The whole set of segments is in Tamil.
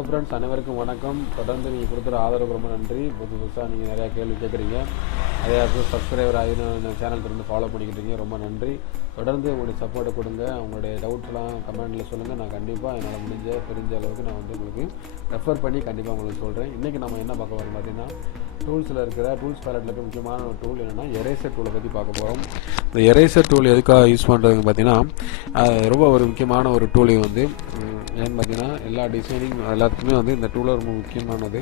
ஹலோ ஃப்ரெண்ட்ஸ், அனைவருக்கும் வணக்கம். தொடர்ந்து நீங்கள் கொடுக்குற ஆதரவுக்கு ரொம்ப நன்றி. புதுசாக நீங்கள் நிறையா கேள்வி கேட்குறீங்க, நிறையா சப்ஸ்கிரைபர் ஆகி இந்த சேனல் தொடர்ந்து ஃபாலோ பண்ணிக்கிட்டீங்க. ரொம்ப நன்றி. தொடர்ந்து உங்களுடைய சப்போர்ட்டை கொடுங்க. உங்களுடைய டவுட்ஸ்லாம் கமெண்ட்டில் சொல்லுங்கள். நான் கண்டிப்பாக என்னால் தெரிஞ்ச அளவுக்கு நான் உங்களுக்கு ரெஃபர் பண்ணி கண்டிப்பாக உங்களுக்கு சொல்கிறேன். இன்றைக்கி நம்ம என்ன பார்க்க போகிறோம் பார்த்தீங்கன்னா, டூல்ஸில் இருக்கிற டூல்ஸ் பேலட்டில் இருக்க முக்கியமான ஒரு டூல் என்னென்னா எரேசர் டூலை பற்றி பார்க்க போகிறோம். இந்த எரேசர் டூல் எதுக்காக யூஸ் பண்ணுறதுன்னு பார்த்தீங்கன்னா, ரொம்ப ஒரு முக்கியமான ஒரு டூல். வந்து ஏன்னு பார்த்தீங்கன்னா, எல்லா டிசைனிங் எல்லாத்துக்குமே இந்த டூலை ரொம்ப முக்கியமானது.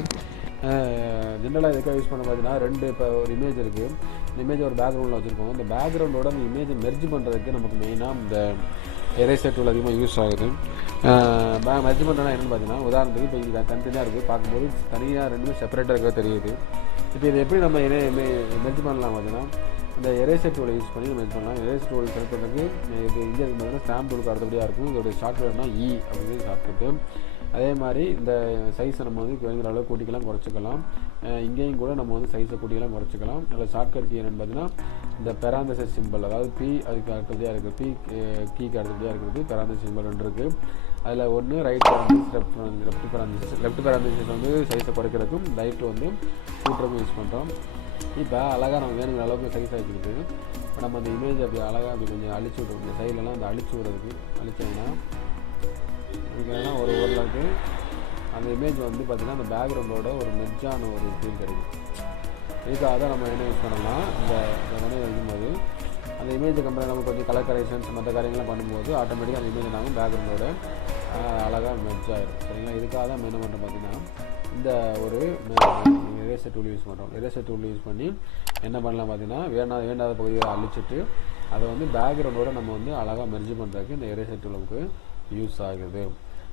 ஜென்ரலாக எதுக்காக யூஸ் பண்ண பார்த்தீங்கன்னா, இப்போ ஒரு இமேஜ் இருக்குது. இந்த இமேஜ் ஒரு பேக்ரவுண்டில் வச்சுருக்கோம். இந்த பேக்ரவுண்டோட அந்த இமேஜை மெர்ஜ் பண்ணுறதுக்கு நமக்கு மெயினாக இந்த எரேசர் டூல் அதிகமாக யூஸ் ஆகுது. மெர்ஜ் பண்ணுறதுனா என்னென்னு பார்த்தீங்கன்னா, உதாரணத்துக்கு இப்போ இங்கே தனித்தனியாக இருக்குது, பார்க்கும்போது தனியாக ரெண்டுமே செப்பரேட்டாக இருக்க தெரியுது. இப்போ இதை எப்படி நம்ம மெர்ஜ் பண்ணலாம் பார்த்தீங்கன்னா, இந்த எரேசர் டூலை யூஸ் பண்ணி மெர்ஜ் பண்ணலாம். எரேசர் டூல் செலக்ட் பண்ணுறதுக்கு இது இங்கே இருக்குது பார்த்தீங்கன்னா, ஸ்டாம்ப் டூலுக்கு அடுத்தபடியாக இருக்கும். இதோட ஷார்ட்கட்னா அப்படிங்கிறது ஷார்ட்கட்டு. அதே மாதிரி இந்த சைஸை நம்ம வேணுங்கிற அளவு கூட்டிக்கலாம், குறைச்சிக்கலாம். இங்கேயும் கூட நம்ம சைஸை கூட்டிக்கலாம், குறைச்சிக்கலாம். அதில் ஷார்ட்கட் கீ என்னென்னு பார்த்தீங்கன்னா, இந்த பெராந்தசிஸ் சிம்பிள், அதாவது பி அதுக்கு அடுத்தபடியாக இருக்குது, பி கீக்கு அடுத்தபடியாக இருக்கிறது பெராந்தசிஸ் சிம்பிள் ரெண்டு இருக்குது. அதில் ஒன்று ரைட் பெராந்தசிஸ், லெஃப்ட் பெராந்தசிஸ் சைஸை குறைக்கிறதுக்கும் ரைட்டு கூட்டுறதுக்கும் யூஸ் பண்ணுறோம். இப்போ அழகாக நம்ம வேணுங்கிற அளவுக்கு சைஸ் ஆகிக்கிட்டு இப்போ நம்ம அந்த இமேஜ் அப்படி அழகாக அப்படி கொஞ்சம் அழிச்சு விட்றோம். இந்த சைட்லலாம் அந்த அழிச்சு விட்றதுக்கு அழிச்சோம்னா இதுனா ஒரு ஓரளவுக்கு அந்த இமேஜ் பார்த்திங்கன்னா அந்த பேக்ரவுண்டோட ஒரு மெர்ஜான ஒரு ஃபீல் கிடைக்கும். இதுக்காக தான் நம்ம என்ன யூஸ் பண்ணோம்னா, இந்த மனைவி வைக்கும்போது அந்த இமேஜை கம்பேர் நம்ம கொஞ்சம் கலர் கரெக்ஷன்ஸ் மற்ற காரியங்கள்லாம் பண்ணும்போது ஆட்டோமேட்டிக்காக அந்த இமேஜை நாங்கள் பேக்ரவுண்டோட அழகாக மெர்ஜ் ஆகிடும். சரிங்களா? இதுக்காக தான் என்ன பண்ணுறோம் பார்த்தீங்கன்னா, இந்த ஒரு எரேசர் டூல் யூஸ் பண்ணுறோம். எரேசர் டூல் யூஸ் பண்ணி என்ன பண்ணலாம் பார்த்தீங்கன்னா, வேண்டாத பகுதியை அழிச்சிட்டு அதை பேக்ரவுண்டோட நம்ம அழகாக மெர்ஜ் பண்ணுறதுக்கு இந்த எரேசர் டூல் நமக்கு யூஸ் ஆகுது.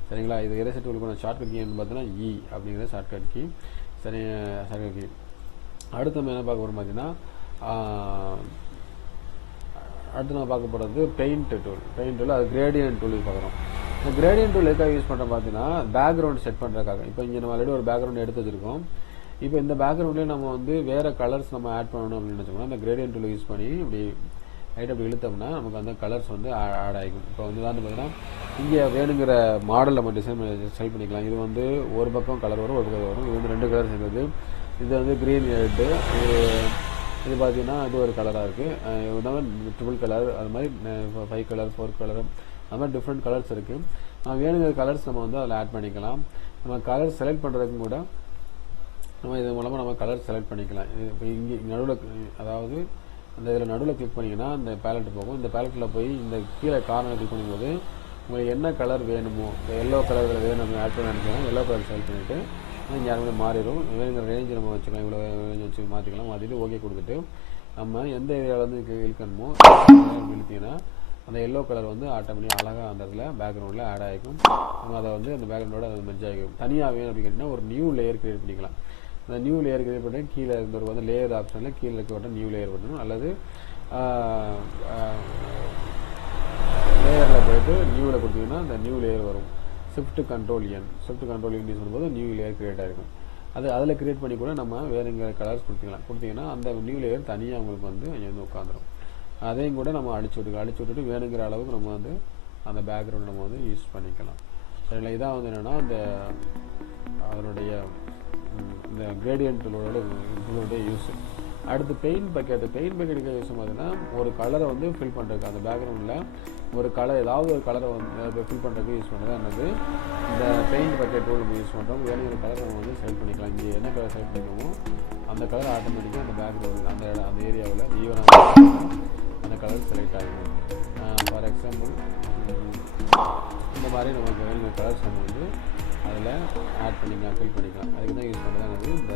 சரிங்களா? இது எரேசர் டூலுக்கான ஷார்ட்கட் கீ என்ன பார்த்தீங்கன்னா அப்படிங்கிற ஷார்ட்கட் கீ. சரி, ஷார்ட்கட் கீ. அடுத்து நம்ம என்ன பார்க்க போகிறோம் பார்த்தீங்கன்னா, அடுத்து நம்ம பார்க்க போகிறது பெயிண்ட் டூல். அது கிரேடியன்ட் டூல் பார்க்குறோம். இந்த கிரேடியன்ட் டூல் எதுக்காக யூஸ் பண்ணுறோம் பார்த்தீங்கன்னா, பேக்ரவுண்ட் செட் பண்ணுறதுக்காக. இப்போ இங்கே நம்ம ஆல்ரெடி ஒரு பேக்ரவுண்ட் எடுத்து வச்சுருக்கோம். இப்போ இந்த பேக்ரவுண்ட்லேயே நம்ம வேறு கலர்ஸ் நம்ம ஆட் பண்ணணும் அப்படின்னு நினச்சோம்னா, இந்த கிரேடியன்ட் டூல் யூஸ் பண்ணி இப்படி ரைட் அப்படி இழுத்தோம்னா நமக்கு அந்த கலர்ஸ் ஆட் ஆகிக்கும். இப்போ பார்த்தீங்கன்னா, இங்கே வேணுங்கிற மாடல் நம்ம டிசைன் செலக்ட் பண்ணிக்கலாம். இது ஒரு பக்கம் கலர் வரும், ஒரு பக்கம் வரும். இது ரெண்டு கலர் சேர்ந்தது. இது க்ரீன் ரெட்டு. இது பார்த்தீங்கன்னா இது ஒரு கலராக இருக்குது. ட்ரிபிள் கலர், அது மாதிரி 5 கலர், 4 கலர், அது மாதிரி டிஃப்ரெண்ட் கலர்ஸ் இருக்குது. நம்ம வேணுங்கிற கலர்ஸ் நம்ம அதில் ஆட் பண்ணிக்கலாம். நம்ம கலர் செலக்ட் பண்ணுறதுக்கும் கூட நம்ம இது மூலமாக நம்ம கலர் செலக்ட் பண்ணிக்கலாம். இப்போ இங்கே நடுவில், அதாவது அந்த இதில் நடுவில் கிளிக் பண்ணிங்கன்னா அந்த பேலட் போகும். இந்த பேலட்டில் போய் இந்த கீழே கார்னர் கிளிக் பண்ணும்போது உங்களுக்கு என்ன கலர் வேணுமோ, இந்த எல்லோ கலரில் வேணும் நம்ம ஆட் பண்ணி நினைக்கலாம். எல்லோ கலர் செலக்ட் பண்ணிவிட்டு இங்கே யாருமே மாறிடும். வேணுங்கிற ரேஞ்சு நம்ம வச்சுக்கலாம், இவ்வளோ ரேஞ்ச் வச்சு மாற்றிட்டு ஓகே கொடுத்துட்டு நம்ம எந்த ஏரியாவில் இழுக்கணுமோ இழுத்தீங்கன்னா அந்த எல்லோ கலர் ஆட்டோமேட்டிக்காக அழகாக அந்த இடத்துல பேக்ரவுண்டில் ஆட் ஆகிக்கும். நம்ம அதை அந்த பேக்ரவுண்டோட அது மெர்ஜ் ஆகிக்கும். தனியாக வேணும் அப்படின்னு கேட்டிங்கன்னா ஒரு நியூ லேயர் கிரியேட் பண்ணிக்கலாம். அந்த நியூ லேயர் கிரியேட் பண்ணி கீழே இருந்த லேயர் ஆப்ஷனில் கீழே இருக்க நியூ லேயர் பண்ணணும். அல்லது லேயரில் போய்ட்டு நியூவில் கொடுத்தீங்கன்னா அந்த நியூ லேயர் வரும். ஷிஃப்ட் கண்ட்ரோல் யூஸ் பண்ணும்போது நியூ லேயர் கிரியேட் ஆகிருக்கும். அதில் கிரியேட் பண்ணி கூட நம்ம வேறுங்கிற கலர்ஸ் கொடுத்தீங்கன்னா அந்த நியூ லேயர் தனியாக உங்களுக்கு அங்கே உட்காந்துரும். அதையும் கூட நம்ம அழிச்சு விட்டுட்டு வேணுங்கிற அளவுக்கு நம்ம அந்த பேக்ரவுண்ட் நம்ம யூஸ் பண்ணிக்கலாம். சரிங்களா? இதான் என்னென்னா அதனுடைய இந்த கிரேடியன்ட் டூலோட யூஸ். அடுத்து பெயிண்ட் பக்கெட் யூஸ் பார்த்தீங்கன்னா, ஒரு கலரை ஃபில் பண்ணுறதுக்கு அந்த பேக்ரவுண்டில் ஒரு கலர், ஏதாவது ஒரு கலரை ஃபில் பண்ணுறதுக்கு யூஸ் பண்ணுறது என்னது இந்த பெயிண்ட் பக்கெட் டூல் நம்ம யூஸ் பண்ணுறோம். வேணுங்கிற கலரை நம்ம செலக்ட் பண்ணிக்கலாம். இங்கே என்ன கலர் செலக்ட் பண்ணிக்கோமோ அந்த கலர் ஆட்டோமேட்டிக்காக அந்த பேக்ரவுண்ட் அந்த ஏரியாவில் ஈவனாக அந்த கலர் செலக்ட் ஆகிடும். ஃபார் எக்ஸாம்பிள் இந்த மாதிரி நமக்கு வேணுங்கிற கலர்ஸ் நம்ம அதில் ஆட் பண்ணிக்கலாம், ஃபில் பண்ணிக்கலாம். அதுக்கு தான் யூஸ் பண்ணுறது இந்த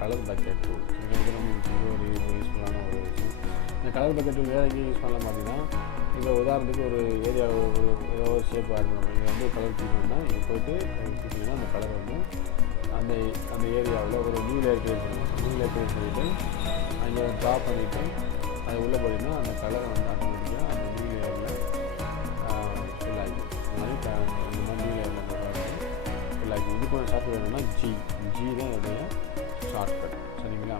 கலர் பக்கெட் டூல். இது நம்ம ஒரு யூஸ்ஃபுல்லான ஒரு விஷயம். இந்த கலர் பக்கெட் டூல் வேறு எங்கேயும் யூஸ் பண்ணலாம் பார்த்தீங்கன்னா, இப்போ உதாரணத்துக்கு ஒரு ஏரியாவில் ஏதோ ஒரு ஷேப் ஆட் பண்ணணும். இங்கே கலர் கிளிக் பண்ணால் இங்கே போய்ட்டு கிளிக் அந்த கலர் அந்த ஏரியாவில் ஒரு நியூ லேயர் கிரியேட் பண்ணணும். நியூ லேயர் கிரியேட் பண்ணிவிட்டு அங்கே ட்ரா பண்ணிவிட்டு அது உள்ளே போயிட்டோம்னா அந்த கலர் ஆட்டோமேட்டிக்காக அந்த நியூ லேயரில் ஃபில் ஆகிடும். இந்த மாதிரி நியூ லேயரில் ஃபில் ஆகிடும். இதுக்கு ஒரு ஷார்ட்கட் வேணும்னா ஜி தான் என்னுடைய ஷார்ட்கட். சரிங்களா?